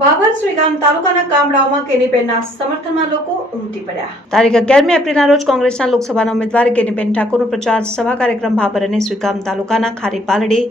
વાવર સુઈગામ તાલુકાના ગામડાઓમાં કેનીબેનના સમર્થનમાં લોકો ઉમટી પડ્યા. તારીખ અગિયારમી એપ્રિલના રોજ કોંગ્રેસના લોકસભાના ઉમેદવાર કેનીબેન ઠાકોરનો પ્રચાર, સભા કાર્યક્રમ ભાભર અને સુઈગામ તાલુકાના ખારી પાલડી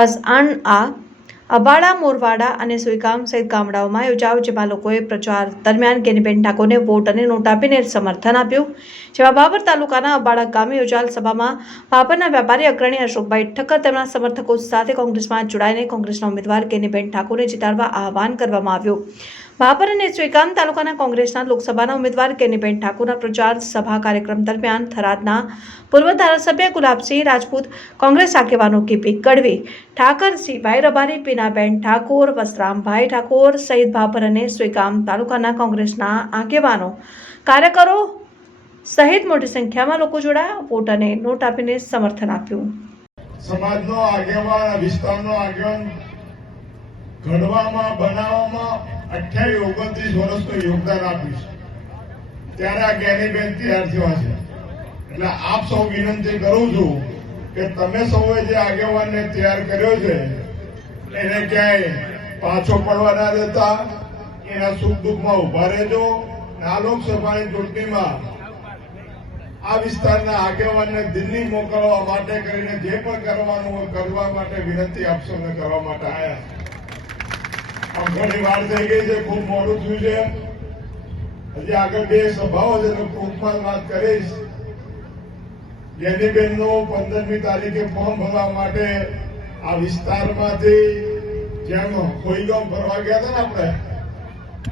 અઝઆન આ અબાડા મોરવાડા અને સુઈગામ સહિત ગામડાઓમાં યોજાયો, જેમાં લોકોએ પ્રચાર દરમિયાન કેનીબેન ઠાકોરને વોટ અને નોટ આપીને સમર્થન આપ્યું. જેમાં બાબર તાલુકાના અબાડા ગામે યોજાયેલ સભામાં બાબરના વેપારી અગ્રણી અશોકભાઈ ઠક્કર તેમના સમર્થકો સાથે કોંગ્રેસમાં જોડાઈને કોંગ્રેસના ઉમેદવાર કેનીબેન ઠાકોરને જીતાડવા આહવાન કરવામાં આવ્યું. ભાભર અને શ્રીકામ તાલુકાના કોંગ્રેસના લોકસભાના ઉમેદવાર કેનીબેન ઠાકુરના પ્રચાર સભા કાર્યક્રમ દરમિયાન થરાદના પૂર્વ ધારાસભ્ય ગુલાબસિંહ રાજપૂત કોંગ્રેસ આગેવાનો કીપી ગઢવી ઠાકરસિંહભાઈ રબારી, પીનાબેન ઠાકોર, વસરામભાઈ ઠાકોર સહિત ભાપર અને શ્રીકામ તાલુકાના કોંગ્રેસના આગેવાનો. કાર્યકરો સહિત મોટી સંખ્યામાં લોકો જોડાયા. વોટ અને નોટ આપીને સમર્થન આપ્યું. સમાજનો આગેવાન, વિસ્તારનો આગેવાન, ઘડવામાં, બનાવવામાં અઠ્યાવીસ, ઓગણત્રીસ વર્ષનું યોગદાન આપ્યું છે. ત્યારે આ જ્ઞાનીબેન તૈયાર થયા છે. એટલે આપ સૌ વિનંતી કરું છું કે તમે સૌએ જે આગેવાનને તૈયાર કર્યો છે, એને ક્યાંય પાછો પડવા ના દેતા, એના સુખ દુઃખમાં ઊભા રહેજો આ લોકસભાની ચૂંટણીમાં આ વિસ્તારના આગેવાનને દિલ્હી મોકલવા માટે કરીને જે પણ કરવાનું કરવા માટે વિનંતી આપશો ને કરવા માટે આવ્યા ઘણી વાર થઈ ગઈ છે, ખૂબ મોડું થયું છે. હજી આગળ બે સભાઓ છે ટૂંકમાં વાત કરીશ. જેનીબેનનું પંદરમી તારીખે ફોર્મ ભરવા માટે આ વિસ્તારમાંથી જેમ ખોઈગામ ભરવા ગયા હતા ને આપણે,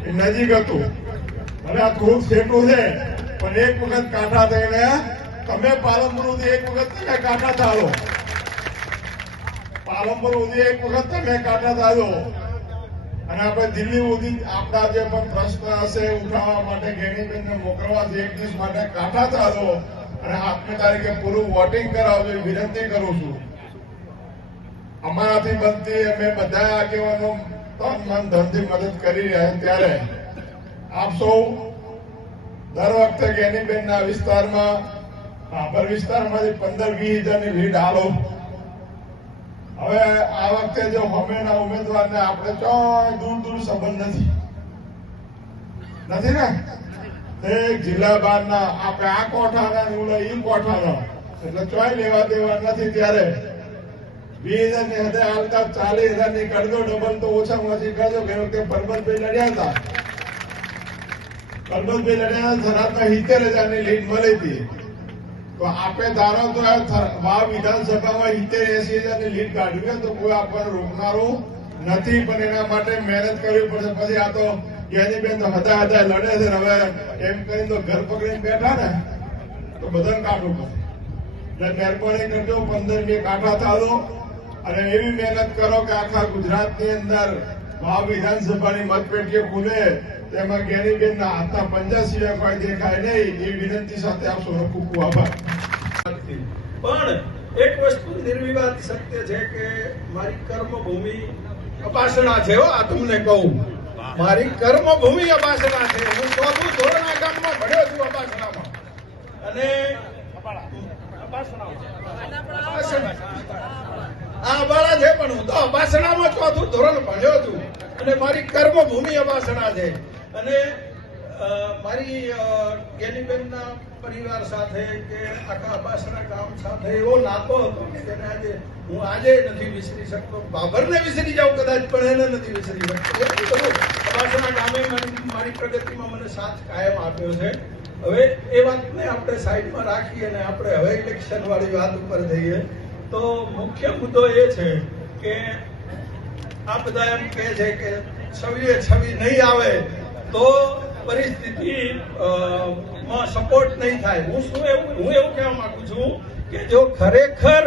એ નજીક હતું. અને આ થોડુંક સેટું છે, પણ એક વખત કાંઠા થઈને, તમે પાલનપુર સુધી એક વખત તમે કાંઠા થાળો પાલનપુર સુધી એક વખત તમે કાંઠા થાળો અને આપણે દિલ્હી સુધી આપણા જે પણ પ્રશ્ન હશે, ઉઠાવવા માટે ગેનીબેનને મોકલવા છે એક માટે કાંઠા ચાલો અને આઠમી તારીખે પૂરું વોટિંગ કરાવજો વિનંતી કરું છું. અમારાથી બનતી અમે બધા આગેવાનો તન મન ધનથી મદદ કરી રહ્યા ત્યારે. આપ સૌ દર વખતે ગેનીબેનના વિસ્તારમાં બાબર વિસ્તારમાંથી પંદર વીસ હજારની ભીડ હાલો. હવે આ વખતે જો હોમેના ઉમેદવારને આપણે ચોય દૂર દૂર સંબંધ નથી. નથી ને? એક જિલ્લા બહારના આપણે આ કોઠાના ને ઓલા ઈ કોઠાનો. એટલે ચોય લેવા દેવા નથી ત્યારે. વીસ હજારની હદે હાલતા ચાલીસ હજારની કરજો ડબલ તો ઓછામાં ઓછી કરજો કે વખતે પરબતભાઈ લડ્યા હતા. પરબતભાઈ લડ્યા થરાદમાં સિત્તેર હજારની લીડ મળી હતી. તો આપે ધારો તો વાવ વિધાનસભામાં સિત્તેર એસી હજારની લીડ કાઢવી તો કોઈ આપણને રોકનારું નથી, પણ એના માટે મહેનત કરવી પડશે. પછી આ તો યાદીબેન તો હતા હતા લડે છે હવે એમ કરીને તો ઘર પકડીને બેઠા ને, તો બધાને કાઢવું પડે. એટલે મહેરબાની કરજો પંદર બે કાંઠા થાલો અને એવી મહેનત કરો કે આખા ગુજરાતની અંદર વાવ વિધાનસભાની મતપેટીઓ ખુલે તેમાં જ્ઞાનીબેનના હાથના પંજા સિવાય કોઈ દેખાય નહીં એ વિનંતી સાથે આપ સૌનો ખૂબ ખૂબ આભાર. પણ એક વસ્તુ નિર્વિવાદ સત્ય છે કે મારી કર્મભૂમિ અપાસના છે હો આ તમને કહું. મારી કર્મભૂમિ અપાસણા છે. હું ચોથું ધોરણ આ ગામમાં ભણ્યો છું અપાસણામાં અને અપાસણા. આ અબાળા છે, પણ હું તો અપાસણામાં ચોથું ધોરણ ભણ્યો છું. અને મારી કર્મભૂમિ અપાસણા છે. અને મારી ગેલીબેનના પરિવાર સાથે કે આખા અબાસણા ગામ સાથે એવો નાતો હતો કે જેને આજે હું આજે નથી વિસરી શકતો. બાબરને વિસરી જાઉં કદાચ, પણ એને નથી વિસરી શકતો. અબાસણા ગામે મારી પ્રગતિમાં મને સાથ કાયમ આપ્યો છે. હવે એ વાતને આપણે સાઈડમાં રાખી અને આપણે હવે ઇલેક્શન વાળી વાત ઉપર જઈએ. તો મુખ્ય મુદ્દો એ છે કે આ બધા એમ કહે છે કે છવીએ છવી નહીં આવે તો પરિસ્થિતિ માં સપોર્ટ નહીં થાય. હું શું એવું, હું એવું કહેવા માંગુ છું કે જો ખરેખર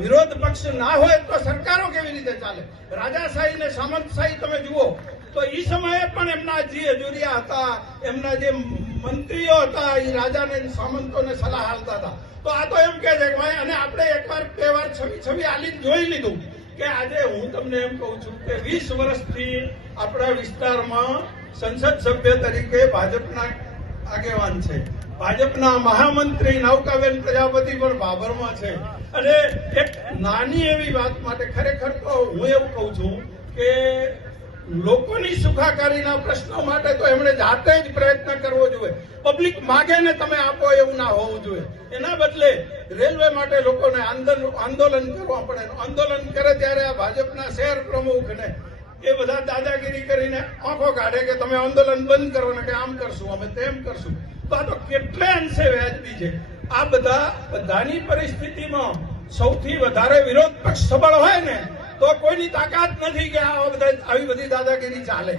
વિરોધ પક્ષ ના હોય તો સરકારો કેવી રીતે ચાલે? રાજાશાહી ને સામંતશાહી તમે જુઓ, તો એ સમયે પણ એમના જે હજુરિયા હતા, એમના જે મંત્રીઓ હતા એ રાજાને સામંતોને સલાહ આપતા હતા. તો આ તો એમ કે છે ભાઈ, અને આપણે એકવાર બે વાર છબી છબી આલી જોઈ લીધું કે આજે હું તમને એમ કહું છું કે વીસ વર્ષથી આપણા વિસ્તારમાં સંસદ સભ્ય તરીકે ભાજપના આગેવાન છે. ભાજપના મહામંત્રી નૌકાબેન પ્રજાપતિ પણ બાબરમાં છે. અને એક નાની એવી વાત માટે ખરેખર તો હું એવું કહું છું કે લોકોની સુખાકારીના પ્રશ્નો માટે તો એમણે જાતે જ પ્રયત્ન કરવો જોઈએ. પબ્લિક માગે ને તમે આપો એવું ના હોવું જોઈએ. એના બદલે રેલવે માટે લોકોને આંદોલન કરવા પડે. આંદોલન કરે ત્યારે આ ભાજપના શહેર પ્રમુખને એ બધા દાદાગીરી કરીને આંખો કાઢે કે તમે આંદોલન બંધ કરો ને કે આમ કરશું, અમે તેમ કરશું. તો આ તો કેટલે અંશે વ્યાજબી છે. આ બધા બધાની પરિસ્થિતિમાં સૌથી વધારે વિરોધ પક્ષ સબળ હોય ને તો કોઈની તાકાત નથી કે આ બધા આવી બધી દાદાગીરી ચાલે.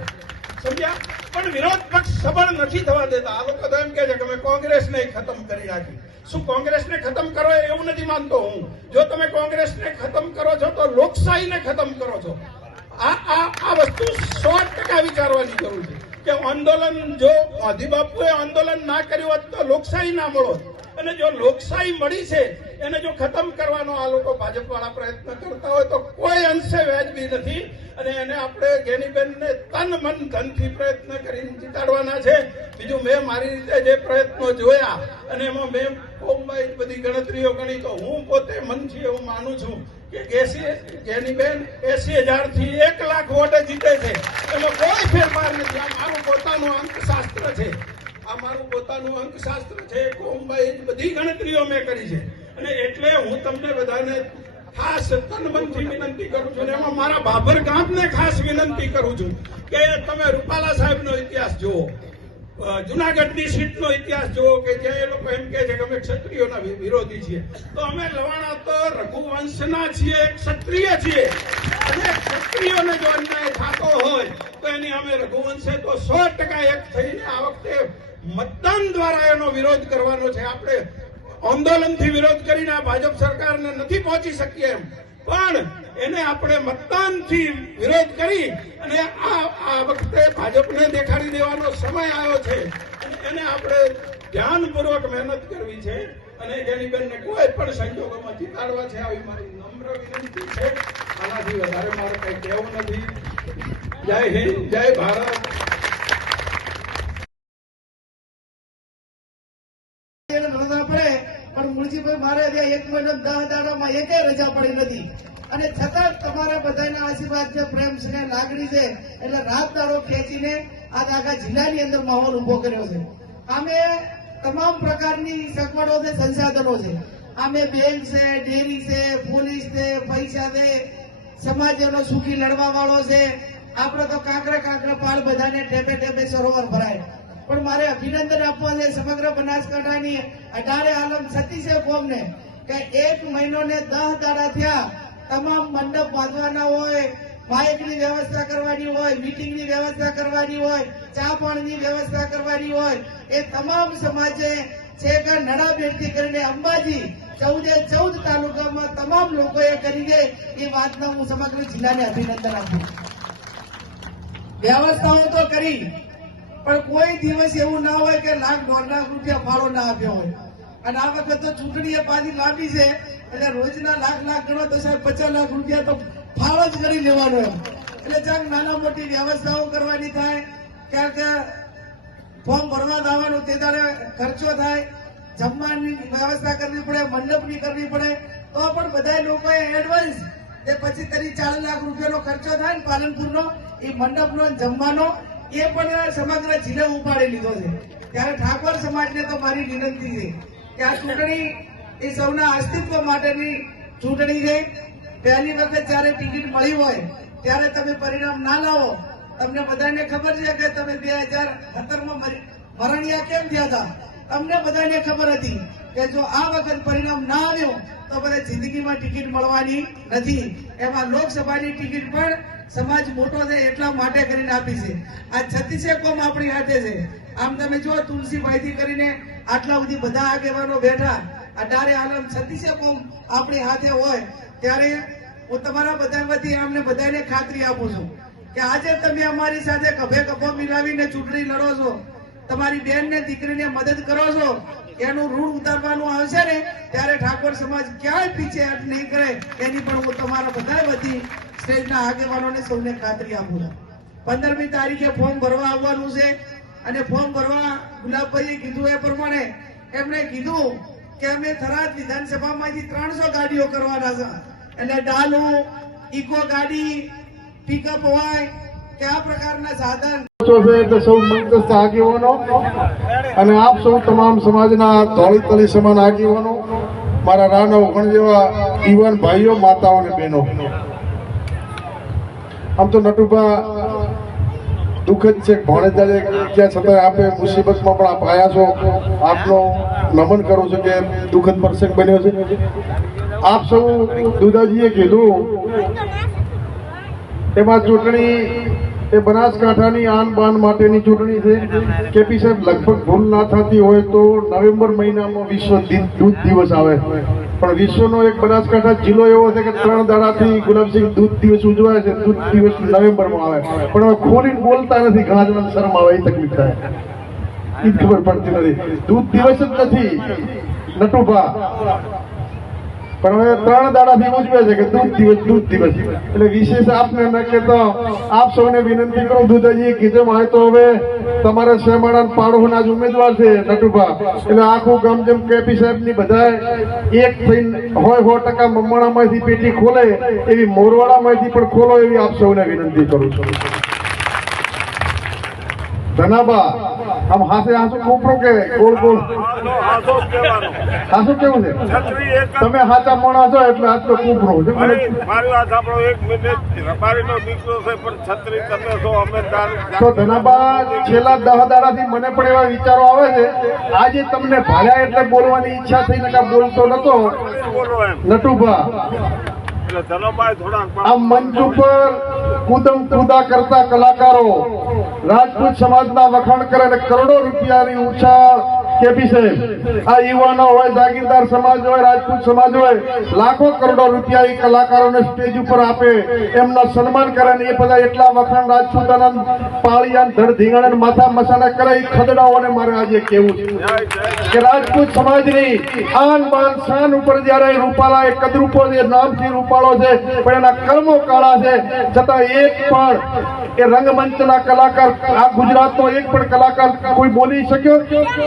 સમજ્યા? પણ વિરોધ પક્ષ સબળ નથી થવા દેતા. આ લોકો તો એમ કે છે કે અમે કોંગ્રેસને ખતમ કરી નાખી શું કોંગ્રેસને ખતમ કરો એવું નથી માનતો હું. જો તમે કોંગ્રેસને ખતમ કરો છો, તો લોકશાહીને ખતમ કરો છો. આ આ આ વસ્તુ સો ટકા વિચારવાની જરૂર છે કે આંદોલન જો મોદી બાપુએ આંદોલન ના કર્યું હોત તો લોકશાહી ના મળો અને જો લોકશાહી મળી છે એને જો ખતમ કરવાનો આ લોકો ભાજપ વાળા પ્રયત્ન કરતા હોય તો કોઈ અંશે વ્યાજબી નથી. અને એને આપણે ગેનીબેનને તન મન ધનથી પ્રયત્ન કરીને જીતાડવાના છે. બીજું મેં મારી રીતે જે પ્રયત્નો જોયા અને એમાં મેં બોમ્બાઈ બધી ગણતરીઓ ગણી તો હું પોતે મનથી એવું માનું છું કે એસી ગેનીબેન એસી હજારથી એક લાખ વોટે જીતે છે. એમાં કોઈ ફેરફાર નથી. આ મારું પોતાનું અંકશાસ્ત્ર છે. આ મારું પોતાનું અંકશાસ્ત્ર છે. કોમભાઈ બધી ગણતરીઓ મેં કરી છે. અને એટલે હું તમને બધાને ખાસ તન મનથી વિનંતી કરું છું એમાં મારા બાબર ગામને ખાસ વિનંતી કરું છું કે તમે રૂપાલા સાહેબનો ઇતિહાસ જુઓ. જુનાગઢની સીટનો ઇતિહાસ જુઓ કે જ્યાં એ લોકો એમ કહે છે કે અમે ક્ષત્રિયોના વિરોધી છીએ. તો અમે લવાણા તો રઘુવંશના છીએ, ક્ષત્રિય છીએ. અને ક્ષત્રિયોને જો અન્યાય થતો હોય, તો એની અમે રઘુવંશે તો સો ટકા એક થઈને આ વખતે મતદાન દ્વારા એનો વિરોધ કરવાનો છે. આપણે આંદોલનથી વિરોધ કરીને આ ભાજપ સરકારને નથી પહોંચી શકીએ એમ. પણ એને આપણે મતદાનથી વિરોધ કરી અને આ આ વખતે ભાજપને દેખાડી દેવાનો સમય આવ્યો છે. એને આપણે ધ્યાનપૂર્વક મહેનત કરવી છે. અને ગેનીબેનને કોઈ પણ સંજોગોમાં જીતાડવા છે, આવી મારી નમ્ર વિનંતી છે. આનાથી વધારે મારે કઈ કહેવું નથી. જય હિન્દ, જય ભારત એને રજા પડે પણ મુળજીભાઈ એક મહિના દસ દાડામાં એકે રજા પડી નથી. અને છતાં તમારા બધાના આશીર્વાદ છે, પ્રેમ છે લાગણી છે, એટલે રાત દાડો ખેંચીને આ આખા જિલ્લાની અંદર માહોલ ઊભો કર્યો છે. અમે તમામ પ્રકારની સગવડો છે, સંસાધનો છે. અમે બેંક છે, ડેરી છે, પોલીસ છે, પૈસા છે, સમાજનો સુખી લડવા વાળો છે. આપણે તો કાંકરા કાંકરા પાળ બધાને ટેપે ટેપે સરોવર ભરાય. પણ મારે અભિનંદન આપવા છે સમગ્ર બનાસકાંઠાની અઢારે આલમ સતીશે કોમને. કે એક મહિનો ને દસ દાડા થયા. તમામ મંડપ બાંધવાના હોય, બાઇકની વ્યવસ્થા કરવાની હોય, મીટિંગની વ્યવસ્થા કરવાની હોય, ચા પાણીની વ્યવસ્થા કરવાની હોય, એ તમામ સમાજે છેક કે નડાબેટથી કરીને અંબાજી, ચૌદે ચૌદ તાલુકામાં તમામ લોકોએ કરી છે એ વાતનો હું સમગ્ર જિલ્લાને અભિનંદન આપું વ્યવસ્થાઓ તો કરી, પણ કોઈ દિવસ એવું ના હોય કે લાખ દોઢ લાખ રૂપિયા ફાળો ના આપ્યો હોય. અને આ વખત તો ચૂંટણી પાછી લાંબી છે. એટલે રોજના લાખ લાખ ગણો તો સાહેબ પચાસ લાખ રૂપિયા તો ફાળો જ કરી લેવાનો એટલે ચાલ નાના મોટી વ્યવસ્થાઓ કરવાની થાય. ક્યાંક ફોર્મ ભરવા દાવાનું તે તારે ખર્ચો થાય. જમવાની વ્યવસ્થા કરવી પડે, મંડપની કરવી પડે. તો પણ બધા લોકોએ એડવાન્સ એ પછી તરી ચાર લાખ રૂપિયાનો ખર્ચો થાય ને પાલનપુરનો, એ મંડપનો જમવાનો, એ પણ સમગ્ર જિલ્લો ઉપાડી લીધો છે. ત્યારે ઠાકોર સમાજને તો મારી વિનંતી છે. કે આ ચૂંટણી એ સૌના અસ્તિત્વ માટેની ચૂંટણી છે. પહેલી વખત જ્યારે ટિકિટ મળી હોય, ત્યારે તમે પરિણામ ના લાવો. તમને બધાને ખબર છે કે તમે બે હજાર સત્તરમાં મરણિયા કેમ થયા હતા? તમને બધાને ખબર હતી કે જો આ વખત પરિણામ ના આવ્યું, તો બધા જિંદગીમાં ટિકિટ મળવાની નથી. એમાં લોકસભાની ટિકિટ પણ સમાજ મોટો છે એટલા માટે કરીને આપી છે. આ છત્તીસે કોમ આપણી હાથે છે. આમ તમે જો તુલસીભાઈથી કરીને આટલા બધી બધા આગેવાનો બેઠા. અઢારે આલમ છત્તીસે કોમ આપણી હાથે હોય, ત્યારે હું તમારા બધામાંથી અમને બધાને ખાતરી આપું છું કે આજે તમે અમારી સાથે કભે કભો મિલાવીને ચૂંટણી લડો છો, તમારી બેન ને દીકરીને મદદ કરો છો, એનું ઋણ ઉતારવાનું આવશે ને, ત્યારે ઠાકોર સમાજ ક્યાંય પીછે નહીં કરે. એની પણ હું તમારા બધા વતી સ્ટેજના આગેવાનોને સૌને ખાતરી આપું પંદરમી તારીખે ફોર્મ ભરવા આવવાનું છે અને ફોર્મ ભરવા ગુલાબભાઈએ કીધું એ પ્રમાણે એમણે કીધું કે અમે થરાદ વિધાનસભામાંથી ત્રણસો ગાડીઓ કરવાના છે. એટલે ડાલુ, ઇકો ગાડી પિકઅપ હોય, કે આ પ્રકારના સાધન. સૌ મંત્રસ્થ આગેવાનો અને આપ સૌ તમામ સમાજના ધોળી તલી સમાન આગેવાનો, મારા રાનો ઓગણ જેવા યુવાન ભાઈઓ, માતાઓ અને બહેનો. આમ તો નટુભા, દુઃખદ છે ભણેજાજે ક્યાં છતાં આપે મુસીબતમાં પણ આપ આવ્યા છો આપનો નમન કરું છું કે દુઃખદ પ્રસંગ બન્યો છે? આપ સૌ દુદાજીએ કીધું, એમાં ચૂંટણી એ બનાસકાંઠાની આન બાન માટેની ચૂંટણી છે. કેપી સાહેબ, લગભગ ભૂલ ના થતી હોય તો નવેમ્બર મહિનામાં વિશ્વ દૂધ દિવસ આવે. પણ વિશ્વનો એક બનાસકાંઠા જિલ્લો એવો છે કે ત્રણ દાડાથી ગુલાબસિંહ દૂધ દિવસ ઉજવાય છે, દૂધ દિવસ નવેમ્બરમાં આવે. પણ હવે ખોલીને બોલતા નથી ઘણા જણા શરમ આવે, એ તકલીફ થાય. એ ખબર પડતી નથી. દૂધ દિવસ જ નથી. નટુભા પણ હવે ત્રણ દાડાથી ઉજવે છે કે દૂધ દિવસ દૂધ દિવસ. એટલે વિશેષ આપને ન તો આપ સૌને વિનંતી કરું દૂધાજી કીધું હોય તો હવે તમારે શેમાળા પાડોના જ ઉમેદવાર છે, નટુભા. એટલે આખું ગામ જેમ કેપી સાહેબની બધા એક થઈને હોય, સો ટકા મમણામાંથી પેટી ખોલે, એવી મોરવાડામાંથી પણ ખોલો એવી આપ સૌને વિનંતી કરું છું. ધનાબા આમ હાસે હાસુ કોપરો કે ગોળ ગોળ? હાસુ કેવું છે? તમે હાચા મોણા છો એટલે તો કૂપરો છે. મારી વાત આપણો એક મિનિટ રબારીનો દીકરો છે પણ છત્રી તમે છો અમે તો ધનાબા છેલ્લા દહ દાડાથી મને પણ એવા વિચારો આવે છે. આજે તમને ભાળ્યા એટલે બોલવાની ઈચ્છા થઈ નકા બોલતો નતો. નટુભા આ મંચ ઉપર કુદમ કુદા કરતા કલાકારો રાજપૂત સમાજના વખાણ કરે અને કરોડો રૂપિયાની ઉછાળ કેપી સાહેબ આ યુવાનો હોય, જાગીરદાર સમાજ હોય, રાજપૂત સમાજ હોય, લાખો કરોડો રૂપિયા એ કલાકારોને સ્ટેજ ઉપર આપે, એમના સન્માન કરે એ બધા એટલા વખાણ રાજપૂત આન બાન શાન ઉપર જયારે રૂપાલા એ કદરૂપો છે નામથી રૂપાળો છે, પણ એના કર્મો કાળા છે, છતાં એક પણ એ રંગમંચના કલાકાર, આ ગુજરાતનો એક પણ કલાકાર કોઈ બોલી શક્યો?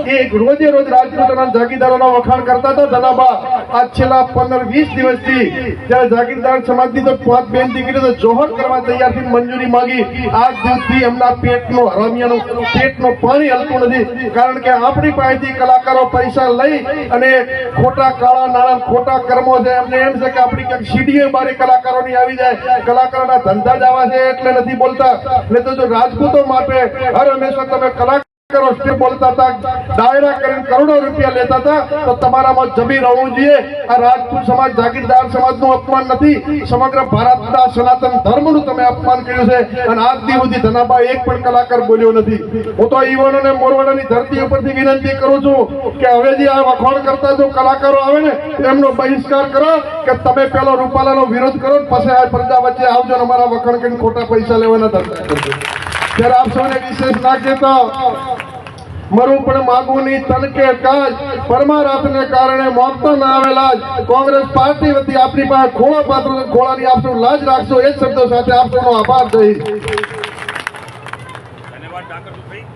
એ રોજે રોજ રાજપૂતોના જાગીરદારોના વખાણ કરતા હતા. ધનાબા આ છેલ્લા પંદર વીસ દિવસથી જ્યારે જાગીરદાર સમાજની તો પાંચ બેન દીકરી જોહર કરવા તૈયારથી મંજૂરી માંગી. આજ દિવસથી એમના પેટનો, હરામિયાનું પેટનું પાણી હલતું નથી. કારણ કે આપણી પાસેથી કલાકારો પૈસા લઈ અને ખોટા કાળા નાણાં, ખોટા કર્મો છે. એમને એમ છે કે આપણી ક્યાંક સીડીએ બારે કલાકારોની આવી જાય. કલાકારોના ધંધા જ આવા છે એટલે નથી બોલતા. એટલે તો જો રાજપૂતો માટે હર હંમેશા તમે કલાકારો સ્ટેપ બોલતા હતા ડાયરા કરીને કરોડો રૂપિયા લેતા હતા, તો તમારામાં જમી રહેવું જોઈએ. આ રાજપૂત સમાજ, જાગીરદાર સમાજનું અપમાન નથી. સમગ્ર ભારતના સનાતન ધર્મનું તમે અપમાન કર્યું છે. અને આજ દી સુધી ધનાબા એક પણ કલાકાર બોલ્યો નથી. હું તો યુવાનોને મોરવાડાની ધરતી ઉપરથી વિનંતી કરું છું કે હવે જે આ વખાણ કરતા જો કલાકારો આવે ને, એમનો બહિષ્કાર કરો, કે તમે પેલો રૂપાલાનો વિરોધ કરો પછી આ પ્રજા વચ્ચે આવજો અમારા વખાણ કરીને ખોટા પૈસા લેવાના કરજો ત્યારે આપ સૌને વિશેષ ના કહેતા મરું પણ માગું ની તન કે કાજ પરમારાથને કારણે મોકતા ના આવેલા કોંગ્રેસ પાર્ટી વતી આપની પાસે ખોળો પાત્ર. ખોળાની આપનો લાજ રાખશો એ શબ્દો સાથે આપનો આભાર દઈ ધન્યવાદ ડાકરભાઈ